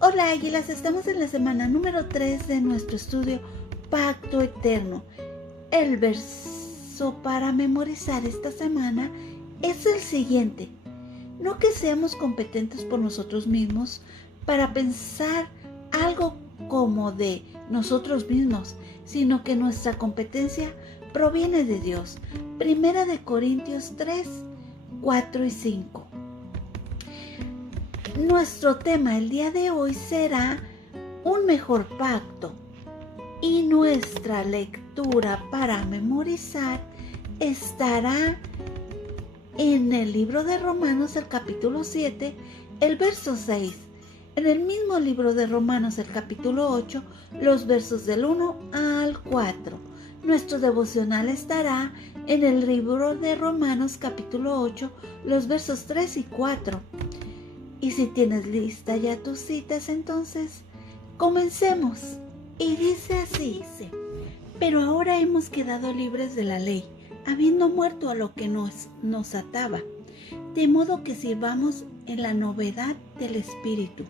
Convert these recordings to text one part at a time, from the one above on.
Hola Águilas, estamos en la semana número 3 de nuestro estudio Pacto Eterno. El verso para memorizar esta semana es el siguiente. No que seamos competentes por nosotros mismos para pensar algo como de nosotros mismos, sino que nuestra competencia proviene de Dios. Primera de Corintios 3, 4 y 5. Nuestro tema el día de hoy será un mejor pacto y nuestra lectura para memorizar estará en el libro de Romanos, el capítulo 7, el verso 6. En el mismo libro de Romanos, el capítulo 8, los versos del 1 al 4. Nuestro devocional estará en el libro de Romanos, capítulo 8, los versos 3 y 4. Y si tienes lista ya tus citas, entonces comencemos. Y dice así, pero ahora hemos quedado libres de la ley, habiendo muerto a lo que nos ataba, de modo que sirvamos en la novedad del Espíritu,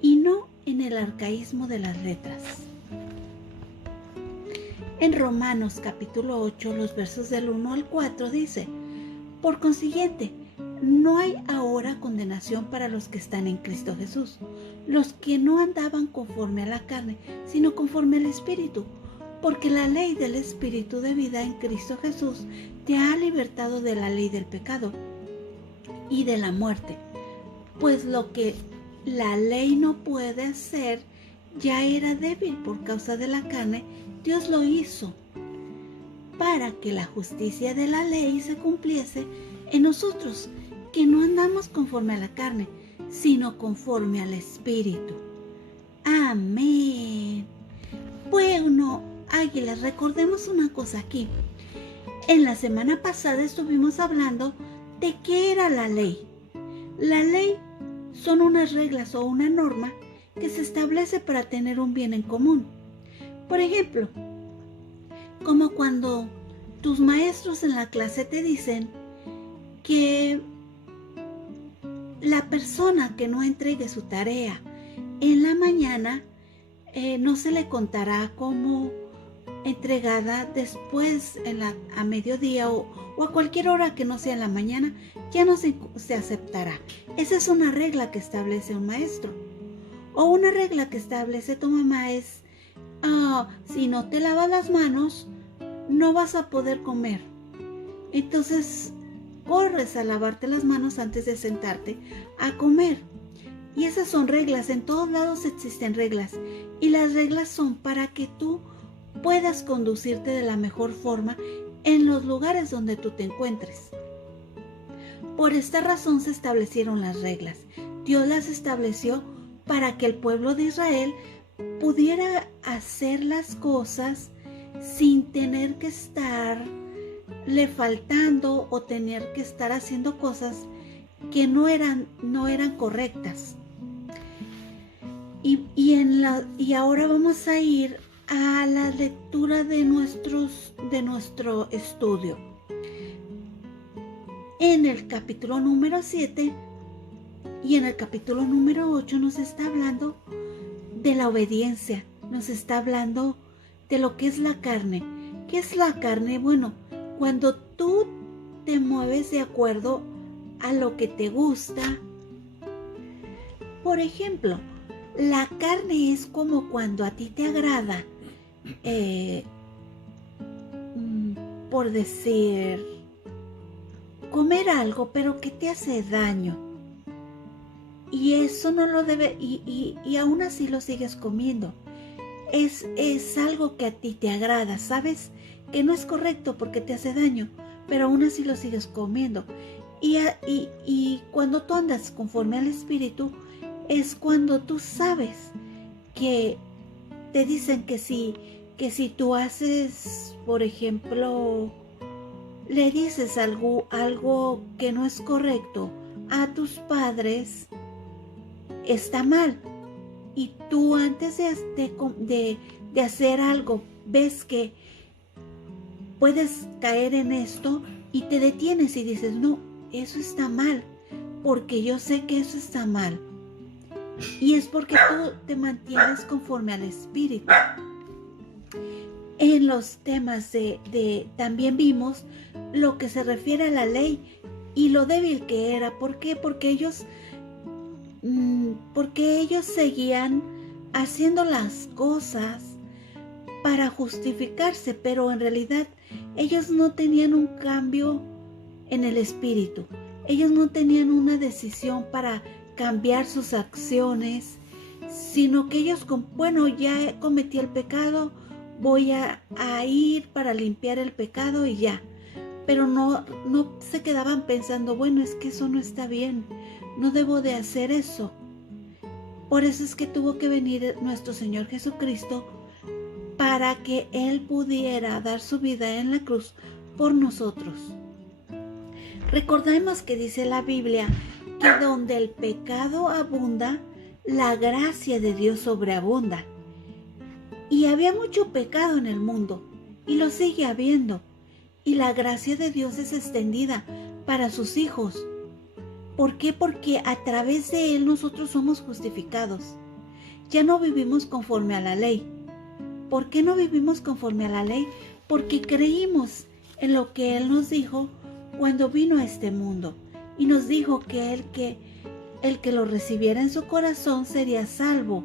y no en el arcaísmo de las letras. En Romanos capítulo 8, los versos del 1 al 4 dice, por consiguiente, no hay ahora condenación para los que están en Cristo Jesús, los que no andaban conforme a la carne, sino conforme al Espíritu, porque la ley del Espíritu de vida en Cristo Jesús te ha libertado de la ley del pecado y de la muerte. Pues lo que la ley no puede hacer ya era débil por causa de la carne, Dios lo hizo para que la justicia de la ley se cumpliese en nosotros, que no andamos conforme a la carne, sino conforme al Espíritu. Amén. Bueno, Águilas, recordemos una cosa aquí. En la semana pasada estuvimos hablando de qué era la ley. La ley son unas reglas o una norma que se establece para tener un bien en común. Por ejemplo, como cuando tus maestros en la clase te dicen que la persona que no entregue su tarea en la mañana no se le contará como entregada después a mediodía o a cualquier hora que no sea en la mañana, ya no se aceptará. Esa es una regla que establece un maestro. O una regla que establece tu mamá es, si no te lavas las manos, no vas a poder comer. Entonces, corres a lavarte las manos antes de sentarte a comer. Y esas son reglas, en todos lados existen reglas. Y las reglas son para que tú puedas conducirte de la mejor forma en los lugares donde tú te encuentres. Por esta razón se establecieron las reglas. Dios las estableció para que el pueblo de Israel pudiera hacer las cosas sin tener que estarle faltando o tener que estar haciendo cosas que no eran correctas. Y ahora vamos a ir a la lectura de nuestro estudio. En el capítulo número 7 y en el capítulo número 8 nos está hablando de la obediencia, nos está hablando de lo que es la carne. ¿Qué es la carne? Bueno, cuando tú te mueves de acuerdo a lo que te gusta. Por ejemplo, la carne es como cuando a ti te agrada, por decir, comer algo, pero que te hace daño. Y eso no lo debe, y aún así lo sigues comiendo. Es algo que a ti te agrada, ¿sabes? Que no es correcto porque te hace daño, pero aún así lo sigues comiendo. Y cuando tú andas conforme al Espíritu, es cuando tú sabes que te dicen que si tú haces, por ejemplo, le dices algo que no es correcto a tus padres, está mal. Y tú antes de hacer algo, ves que puedes caer en esto y te detienes y dices, no, eso está mal, porque yo sé que eso está mal. Y es porque tú te mantienes conforme al Espíritu. En los temas también vimos lo que se refiere a la ley y lo débil que era. ¿Por qué? Porque ellos seguían haciendo las cosas para justificarse, pero en realidad ellos no tenían un cambio en el espíritu. Ellos no tenían una decisión para cambiar sus acciones, sino que ellos, bueno, ya cometí el pecado, voy a ir para limpiar el pecado y ya. Pero no se quedaban pensando, bueno, es que eso no está bien, no debo de hacer eso. Por eso es que tuvo que venir nuestro Señor Jesucristo para que Él pudiera dar su vida en la cruz por nosotros. Recordemos que dice la Biblia que donde el pecado abunda, la gracia de Dios sobreabunda. Y había mucho pecado en el mundo, y lo sigue habiendo. Y la gracia de Dios es extendida para sus hijos. ¿Por qué? Porque a través de Él nosotros somos justificados. Ya no vivimos conforme a la ley. ¿Por qué no vivimos conforme a la ley? Porque creímos en lo que Él nos dijo cuando vino a este mundo. Y nos dijo que el que lo recibiera en su corazón sería salvo.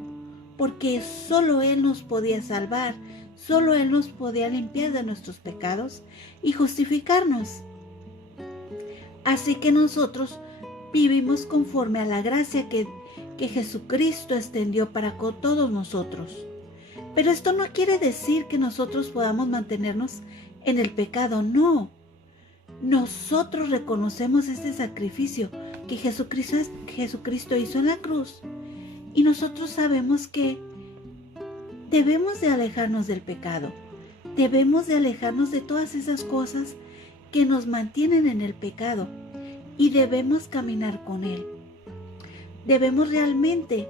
Porque solo Él nos podía salvar. Solo Él nos podía limpiar de nuestros pecados y justificarnos. Así que nosotros vivimos conforme a la gracia que Jesucristo extendió para con todos nosotros. Pero esto no quiere decir que nosotros podamos mantenernos en el pecado, no. Nosotros reconocemos este sacrificio que Jesucristo hizo en la cruz y nosotros sabemos que debemos de alejarnos del pecado, debemos de alejarnos de todas esas cosas que nos mantienen en el pecado y debemos caminar con Él. Debemos realmente,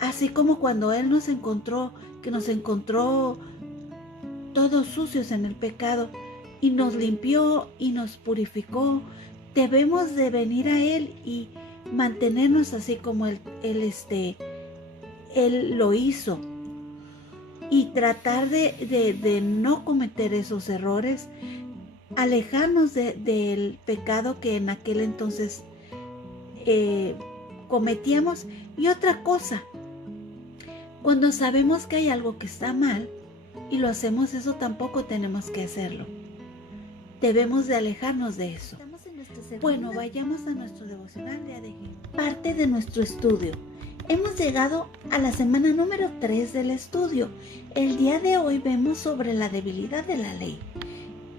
así como cuando Él nos encontró todos sucios en el pecado y nos limpió y nos purificó, debemos de venir a Él y mantenernos así como Él lo hizo. Y tratar de no cometer esos errores, alejarnos del pecado que en aquel entonces cometíamos. Y otra cosa, cuando sabemos que hay algo que está mal y lo hacemos, eso tampoco tenemos que hacerlo. Debemos de alejarnos de eso. Bueno, vayamos a nuestro devocional de ADG. Parte de nuestro estudio. Hemos llegado a la semana número 3 del estudio. El día de hoy vemos sobre la debilidad de la ley.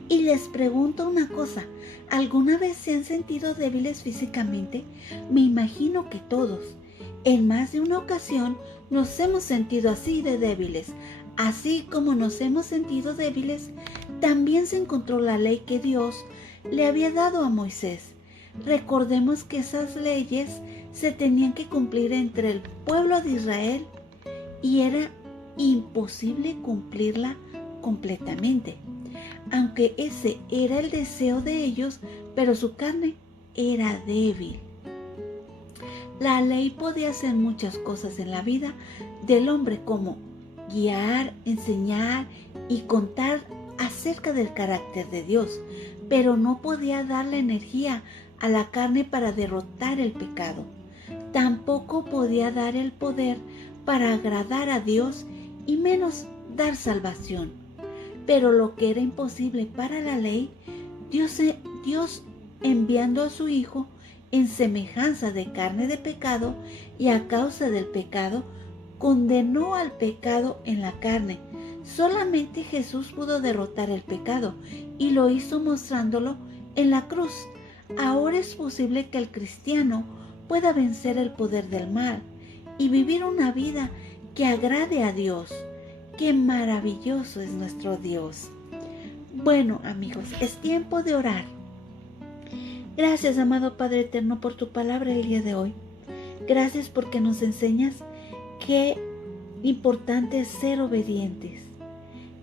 Y les pregunto una cosa, ¿alguna vez se han sentido débiles físicamente? Me imagino que todos. En más de una ocasión nos hemos sentido así de débiles. Así como nos hemos sentido débiles, también se encontró la ley que Dios le había dado a Moisés. Recordemos que esas leyes se tenían que cumplir entre el pueblo de Israel y era imposible cumplirla completamente, aunque ese era el deseo de ellos, pero su carne era débil. La ley podía hacer muchas cosas en la vida del hombre, como guiar, enseñar y contar acerca del carácter de Dios, pero no podía darle energía a la carne para derrotar el pecado. Tampoco podía dar el poder para agradar a Dios y menos dar salvación. Pero lo que era imposible para la ley, Dios enviando a su Hijo en semejanza de carne de pecado y a causa del pecado, condenó al pecado en la carne. Solamente Jesús pudo derrotar el pecado y lo hizo mostrándolo en la cruz. Ahora es posible que el cristiano pueda vencer el poder del mal y vivir una vida que agrade a Dios. ¡Qué maravilloso es nuestro Dios! Bueno, amigos, es tiempo de orar. Gracias, amado Padre Eterno, por tu palabra el día de hoy. Gracias porque nos enseñas qué importante es ser obedientes.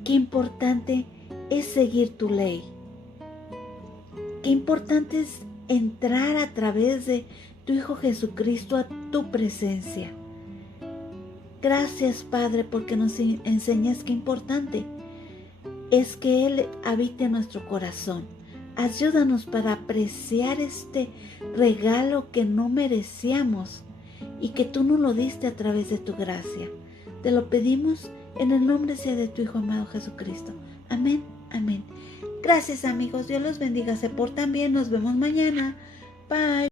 Qué importante es seguir tu ley. Qué importante es entrar a través de tu Hijo Jesucristo a tu presencia. Gracias, Padre, porque nos enseñas que importante es que Él habite en nuestro corazón. Ayúdanos para apreciar este regalo que no merecíamos y que tú nos lo diste a través de tu gracia. Te lo pedimos en el nombre sea de tu Hijo amado Jesucristo. Amén, amén. Gracias, amigos. Dios los bendiga. Se portan bien. Nos vemos mañana. Bye.